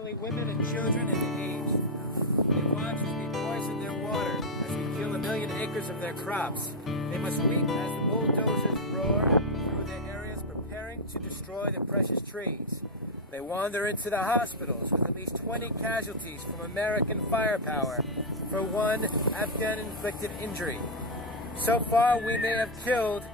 Women and children and the aged. They watch as we poison their water, as we kill 1 million acres of their crops. They must weep as the bulldozers roar through their areas, preparing to destroy the precious trees. They wander into the hospitals with at least 20 casualties from American firepower for one Afghan-inflicted injury. So far, we may have killed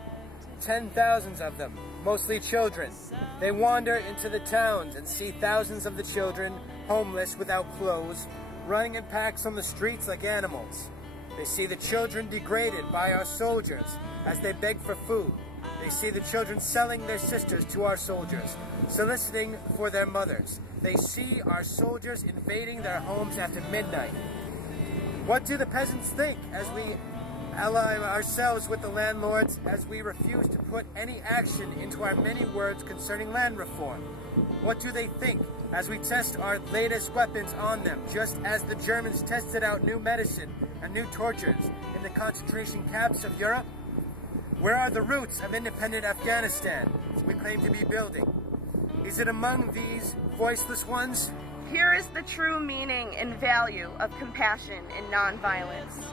10,000 of them, mostly children. They wander into the towns and see thousands of the children, homeless without clothes, running in packs on the streets like animals. They see the children degraded by our soldiers as they beg for food. They see the children selling their sisters to our soldiers, soliciting for their mothers. They see our soldiers invading their homes after midnight. What do the peasants think as we ally ourselves with the landlords, as we refuse to put any action into our many words concerning land reform? What do they think as we test our latest weapons on them, just as the Germans tested out new medicine and new tortures in the concentration camps of Europe? Where are the roots of independent Afghanistan we claim to be building? Is it among these voiceless ones? Here is the true meaning and value of compassion and nonviolence.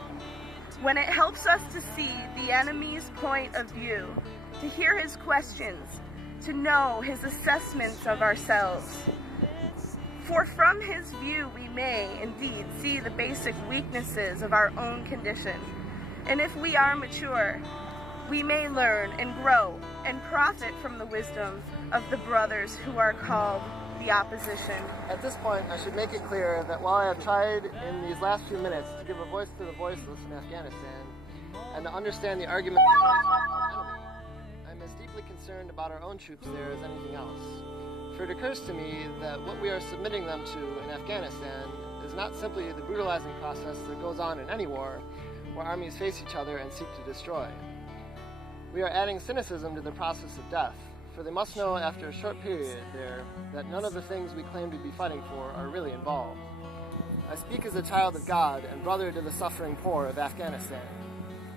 When it helps us to see the enemy's point of view, to hear his questions, to know his assessments of ourselves. For from his view we may indeed see the basic weaknesses of our own condition. And if we are mature, we may learn and grow and profit from the wisdom of the brothers who are called the opposition. At this point, I should make it clear that while I have tried in these last few minutes to give a voice to the voiceless in Afghanistan and to understand the argument of the enemy, I'm as deeply concerned about our own troops there as anything else. For it occurs to me that what we are submitting them to in Afghanistan is not simply the brutalizing process that goes on in any war where armies face each other and seek to destroy. We are adding cynicism to the process of death, for they must know after a short period there that none of the things we claim to be fighting for are really involved. I speak as a child of God and brother to the suffering poor of Afghanistan.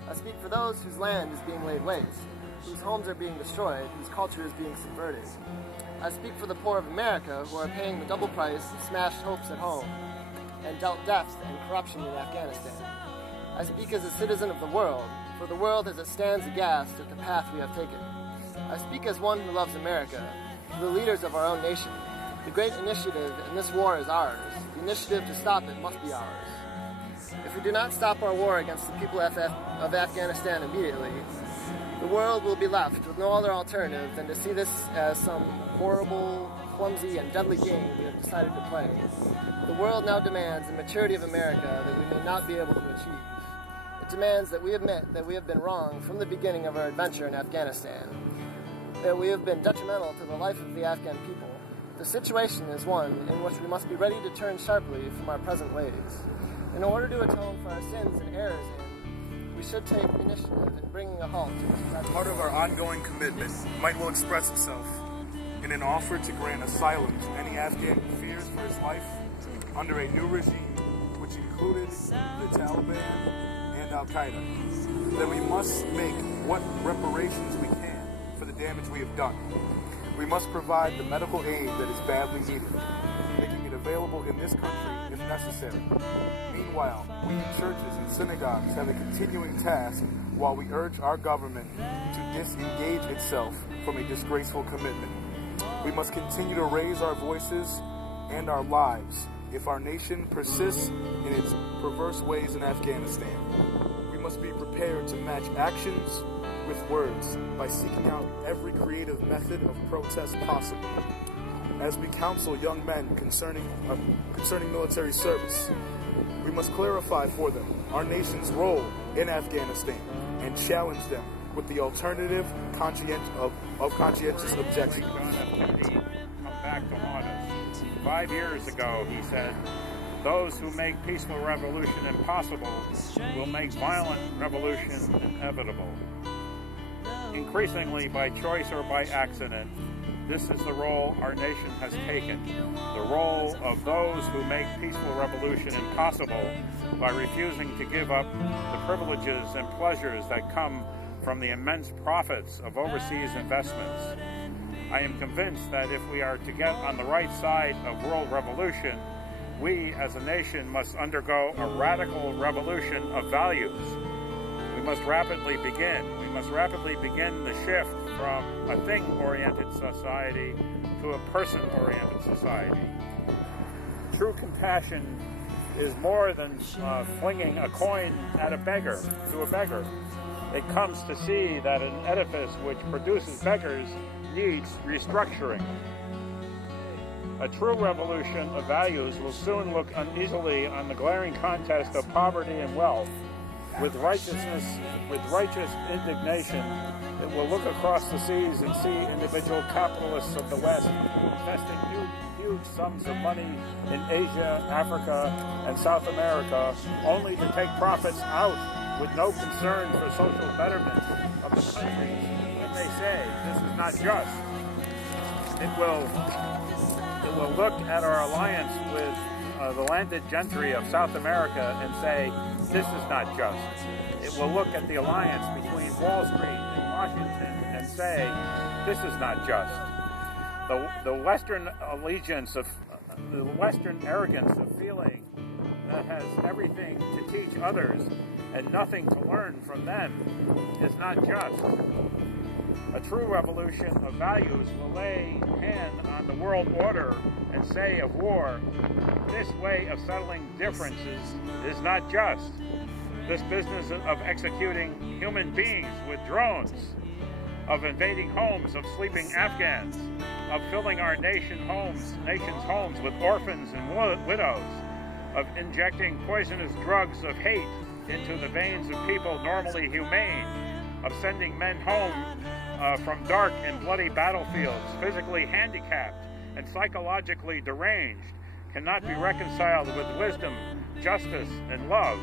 I speak for those whose land is being laid waste, whose homes are being destroyed, whose culture is being subverted. I speak for the poor of America who are paying the double price, smashed hopes at home, and dealt death and corruption in Afghanistan. I speak as a citizen of the world, for the world as it stands aghast at the path we have taken. I speak as one who loves America, to the leaders of our own nation. The great initiative in this war is ours. The initiative to stop it must be ours. If we do not stop our war against the people of Afghanistan immediately, the world will be left with no other alternative than to see this as some horrible, clumsy, and deadly game we have decided to play. The world now demands the maturity of America that we may not be able to achieve. It demands that we admit that we have been wrong from the beginning of our adventure in Afghanistan, that we have been detrimental to the life of the Afghan people. The situation is one in which we must be ready to turn sharply from our present ways. In order to atone for our sins and errors we should take the initiative in bringing a halt to this present. Part of our ongoing commitment might well express itself in an offer to grant asylum to any Afghan who fears for his life under a new regime, which included the Taliban and Al-Qaeda. That we must make what reparations we can for the damage we have done. We must provide the medical aid that is badly needed, making it available in this country if necessary. Meanwhile, we in churches and synagogues have a continuing task while we urge our government to disengage itself from a disgraceful commitment. We must continue to raise our voices and our lives if our nation persists in its perverse ways in Afghanistan. We must be prepared to match actions with words by seeking out every creative method of protest possible. As we counsel young men concerning military service, we must clarify for them our nation's role in Afghanistan and challenge them with the alternative of conscientious objection. John F. Kennedy come back to haunt us. 5 years ago, he said, "Those who make peaceful revolution impossible will make violent revolution inevitable." Increasingly, by choice or by accident, this is the role our nation has taken, the role of those who make peaceful revolution impossible by refusing to give up the privileges and pleasures that come from the immense profits of overseas investments. I am convinced that if we are to get on the right side of world revolution, we as a nation must undergo a radical revolution of values. We must rapidly begin the shift from a thing-oriented society to a person-oriented society. True compassion is more than flinging a coin at a beggar, to a beggar. It comes to see that an edifice which produces beggars needs restructuring. A true revolution of values will soon look uneasily on the glaring contest of poverty and wealth. With righteous indignation, it will look across the seas and see individual capitalists of the West investing huge sums of money in Asia, Africa, and South America, only to take profits out with no concern for social betterment of the countries when they say this is not just. It will look at our alliance with the landed gentry of South America and say, this is not just. It will look at the alliance between Wall Street and Washington and say, this is not just. The Western allegiance of, the Western arrogance of feeling that has everything to teach others and nothing to learn from them is not just. A true revolution of values will lay hand on the world order and say of war, this way of settling differences is not just. This business of executing human beings with drones, of invading homes of sleeping Afghans, of filling our nation's homes with orphans and widows, of injecting poisonous drugs of hate into the veins of people normally humane, of sending men home from dark and bloody battlefields, physically handicapped and psychologically deranged, cannot be reconciled with wisdom, justice, and love.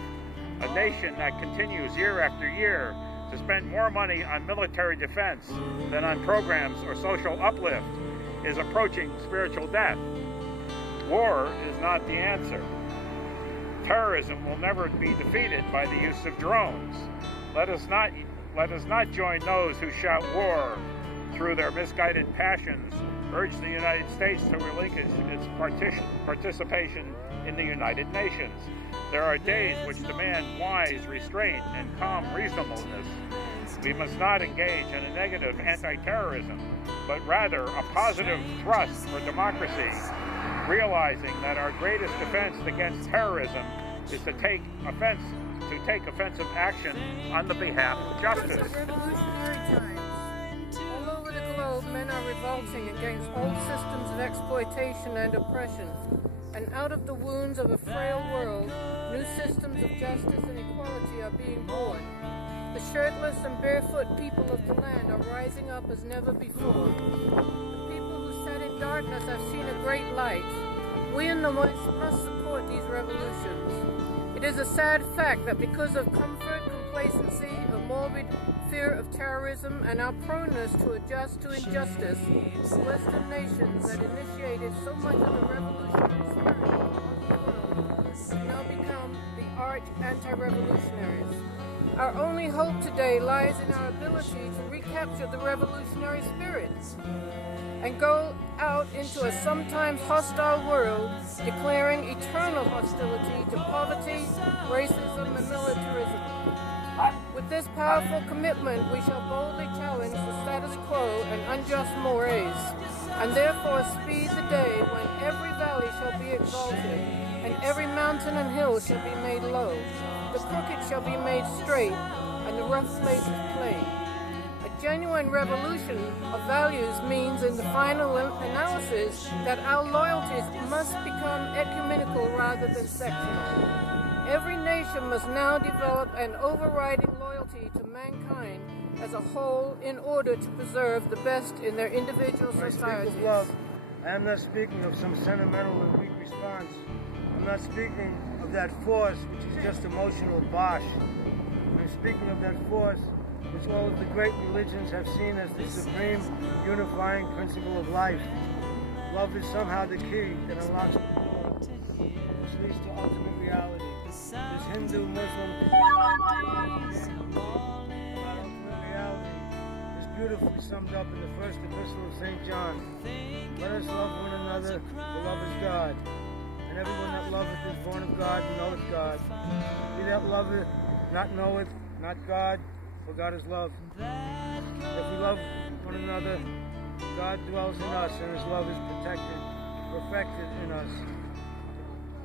A nation that continues year after year to spend more money on military defense than on programs or social uplift is approaching spiritual death. War is not the answer. Terrorism will never be defeated by the use of drones. Let us not join those who shout war through their misguided passions, urge the United States to relinquish its participation in the United Nations. There are days which demand wise restraint and calm reasonableness. We must not engage in a negative anti-terrorism, but rather a positive thrust for democracy, realizing that our greatest defense against terrorism is to take offensive action on the behalf of justice. Revolutionary times. All over the globe, men are revolting against old systems of exploitation and oppression. And out of the wounds of a frail world, new systems of justice and equality are being born. The shirtless and barefoot people of the land are rising up as never before. The people who sat in darkness have seen a great light. We in the West must support these revolutions. It is a sad fact that because of comfort, complacency, a morbid fear of terrorism, and our proneness to adjust to injustice, the Western nations that initiated so much of the revolutionary spirit of the world have now become the arch anti-revolutionaries. Our only hope today lies in our ability to recapture the revolutionary spirit and go out into a sometimes hostile world, declaring eternal hostility to poverty, racism, and militarism. With this powerful commitment, we shall boldly challenge the status quo and unjust mores, and therefore speed the day when every valley shall be exalted, and every mountain and hill shall be made low. The crooked shall be made straight, and the rough places plain. A genuine revolution of values means, in the final analysis, that our loyalties must become ecumenical rather than sectional. Every nation must now develop an overriding loyalty to mankind as a whole in order to preserve the best in their individual societies. When I speak of love, I am not speaking of some sentimental and weak response. I'm not speaking of that force which is just emotional bosh. I'm speaking of that force which all of the great religions have seen as the supreme unifying principle of life. Love is somehow the key that unlocks the door, which leads to ultimate reality. This Hindu, Muslim, about ultimate reality. This beautifully summed up in the first epistle of St. John. Let us love one another, for love is God. And everyone that loveth is born of God and knoweth God. He that loveth not knoweth not God, for God is love. If we love one another, God dwells in us, and his love is perfected in us.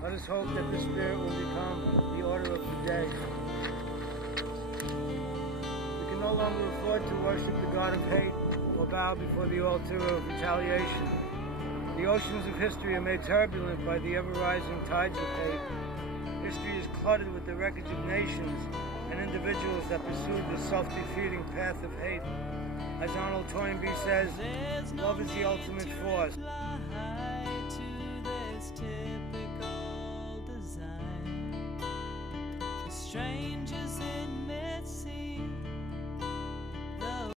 Let us hope that the Spirit will become the order of the day. We can no longer afford to worship the God of hate or bow before the altar of retaliation. The oceans of history are made turbulent by the ever-rising tides of hate. History is cluttered with the wreckage of nations and individuals that pursued the self-defeating path of hate. As Arnold Toynbee says, love is the ultimate force. Strangers in